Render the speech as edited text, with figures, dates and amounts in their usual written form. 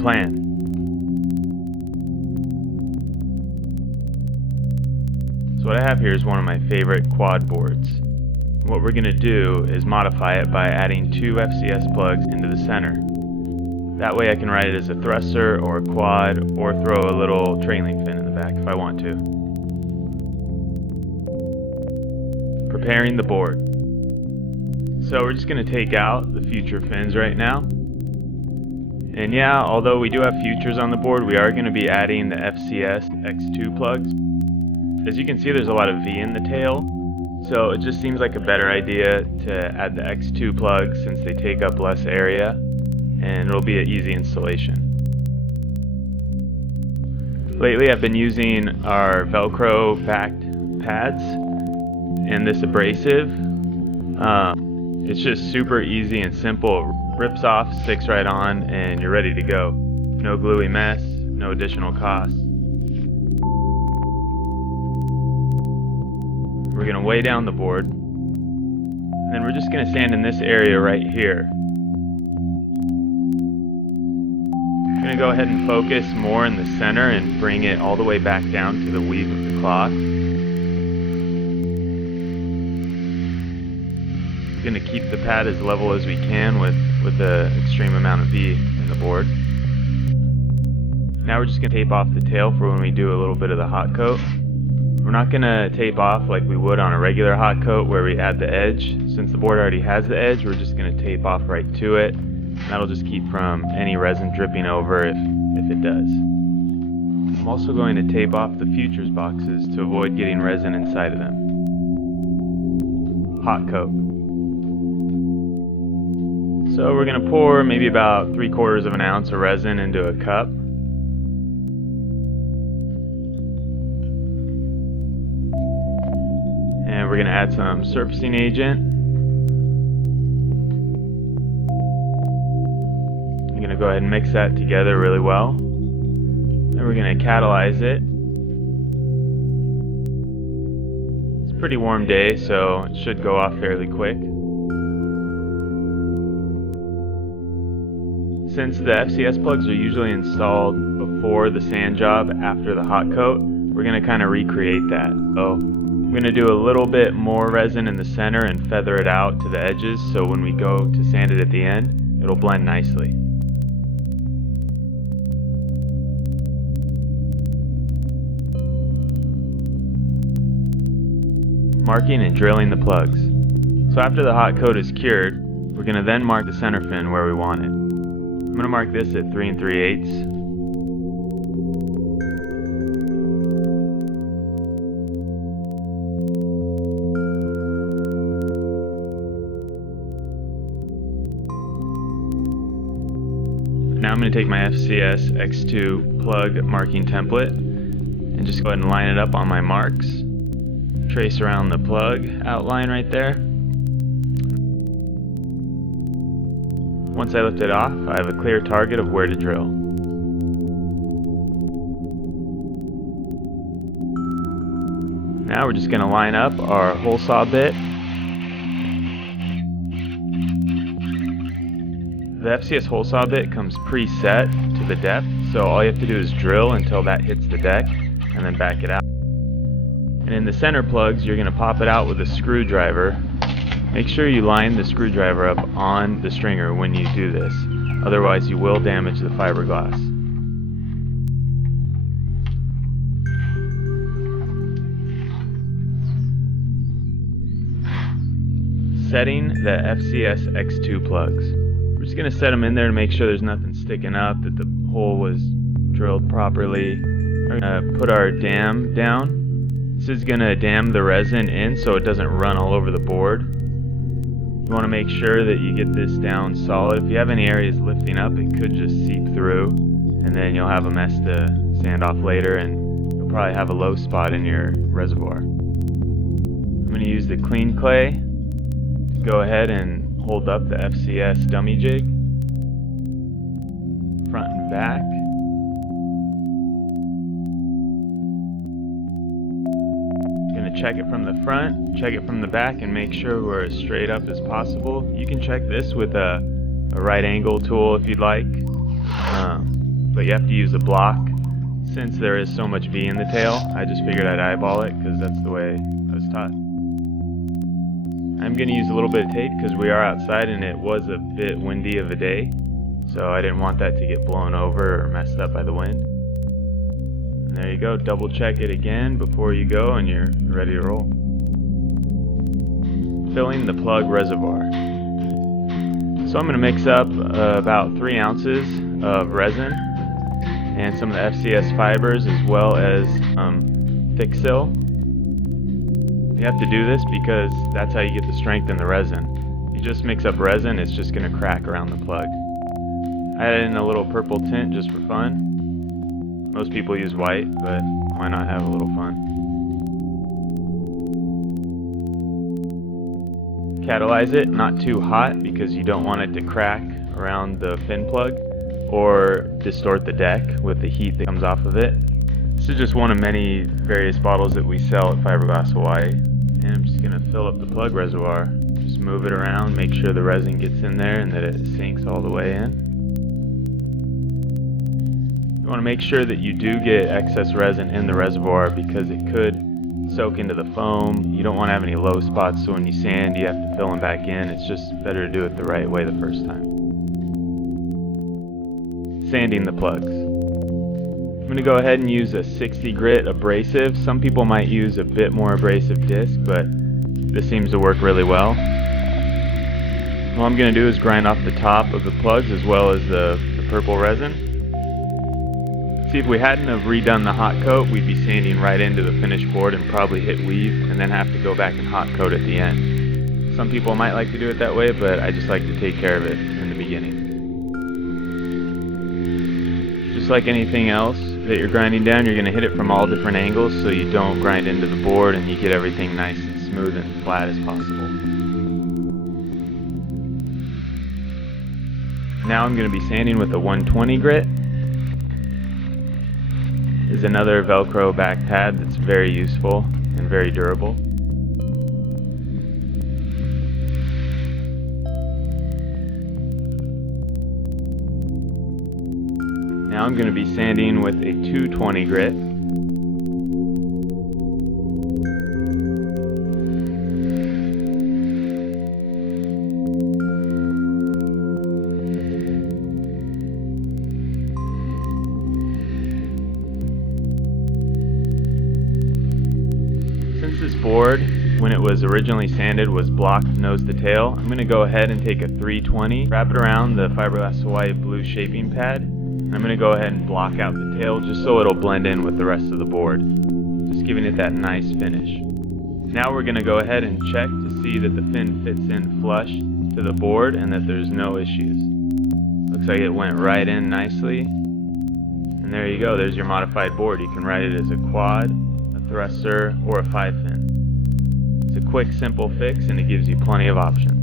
plan. So what I have here is one of my favorite quad boards. What we're going to do is modify it by adding 2 FCS plugs into the center. That way I can ride it as a thruster or a quad, or throw a little trailing fin in the back if I want to. Preparing the board. So we're just going to take out the future fins right now. And yeah, although we do have futures on the board, we are going to be adding the FCS X2 plugs. As you can see, there's a lot of V in the tail, so it just seems like a better idea to add the X2 plugs since they take up less area, and it'll be an easy installation. Lately I've been using our Velcro backed pads and this abrasive. It's just super easy and simple. It rips off, sticks right on, and you're ready to go. No gluey mess, no additional cost. We're going to weigh down the board, and then we're just going to stand in this area right here. I'm going to go ahead and focus more in the center and bring it all the way back down to the weave of the cloth. We're going to keep the pad as level as we can with the extreme amount of V in the board. Now we're just going to tape off the tail for when we do a little bit of the hot coat. We're not going to tape off like we would on a regular hot coat where we add the edge. Since the board already has the edge, we're just going to tape off right to it. That'll just keep from any resin dripping over if it does. I'm also going to tape off the futures boxes to avoid getting resin inside of them. Hot coat. So we're going to pour maybe about 3/4 of an ounce of resin into a cup. And we're going to add some surfacing agent. I'm going to go ahead and mix that together really well. Then we're going to catalyze it. It's a pretty warm day, so it should go off fairly quick. Since the FCS plugs are usually installed before the sand job after the hot coat, we're going to kind of recreate that. So I'm going to do a little bit more resin in the center and feather it out to the edges so when we go to sand it at the end, it'll blend nicely. Marking and drilling the plugs. So after the hot coat is cured, we're going to then mark the center fin where we want it. I'm going to mark this at 3 3/8. Now I'm going to take my FCS X2 plug marking template and just go ahead and line it up on my marks. Trace around the plug outline right there. Once I lift it off, I have a clear target of where to drill. Now we're just going to line up our hole saw bit. The FCS hole saw bit comes preset to the depth, so all you have to do is drill until that hits the deck and then back it out. And in the center plugs, you're going to pop it out with a screwdriver. Make sure you line the screwdriver up on the stringer when you do this, otherwise you will damage the fiberglass. Setting the FCS X2 plugs. We're just going to set them in there to make sure there's nothing sticking up, that the hole was drilled properly. We're going to put our dam down. This is going to dam the resin in so it doesn't run all over the board. You want to make sure that you get this down solid. If you have any areas lifting up, it could just seep through, and then you'll have a mess to sand off later, and you'll probably have a low spot in your reservoir. I'm going to use the clean clay to go ahead and hold up the FCS dummy jig, front and back. Check it from the front, check it from the back, and make sure we're as straight up as possible. You can check this with a right angle tool if you'd like. but you have to use a block. Since there is so much V in the tail, I just figured I'd eyeball it because that's the way I was taught. I'm going to use a little bit of tape because we are outside and it was a bit windy of a day, so I didn't want that to get blown over or messed up by the wind. And there you go, double check it again before you go and you're ready to roll. Filling the plug reservoir. So I'm going to mix up about 3 ounces of resin and some of the FCS fibers as well as thick sill. You have to do this because that's how you get the strength in the resin. If you just mix up resin, it's just going to crack around the plug. I added in a little purple tint just for fun. Most people use white, but why not have a little fun? Catalyze it, not too hot because you don't want it to crack around the fin plug or distort the deck with the heat that comes off of it. This is just one of many various bottles that we sell at Fiberglass Hawaii. And I'm just going to fill up the plug reservoir. Just move it around, make sure the resin gets in there and that it sinks all the way in. You want to make sure that you do get excess resin in the reservoir because it could soak into the foam. You don't want to have any low spots, so when you sand you have to fill them back in. It's just better to do it the right way the first time. Sanding the plugs. I'm going to go ahead and use a 60 grit abrasive. Some people might use a bit more abrasive disc, but this seems to work really well. What I'm going to do is grind off the top of the plugs as well as the purple resin. See, if we hadn't have redone the hot coat, we'd be sanding right into the finished board and probably hit weave and then have to go back and hot coat at the end. Some people might like to do it that way, but I just like to take care of it in the beginning. Just like anything else that you're grinding down, you're going to hit it from all different angles so you don't grind into the board and you get everything nice and smooth and flat as possible. Now I'm going to be sanding with a 120 grit. This is another Velcro back pad that's very useful and very durable. Now I'm going to be sanding with a 220 grit. Since this board, when it was originally sanded, was blocked nose to tail, I'm going to go ahead and take a 320, wrap it around the Fiberglass Hawaii blue shaping pad. I'm going to go ahead and block out the tail just so it'll blend in with the rest of the board, just giving it that nice finish. Now we're going to go ahead and check to see that the fin fits in flush to the board and that there's no issues. Looks like it went right in nicely. And there you go, there's your modified board. You can ride it as a quad, a thruster, or a 5-fin. It's a quick, simple fix and it gives you plenty of options.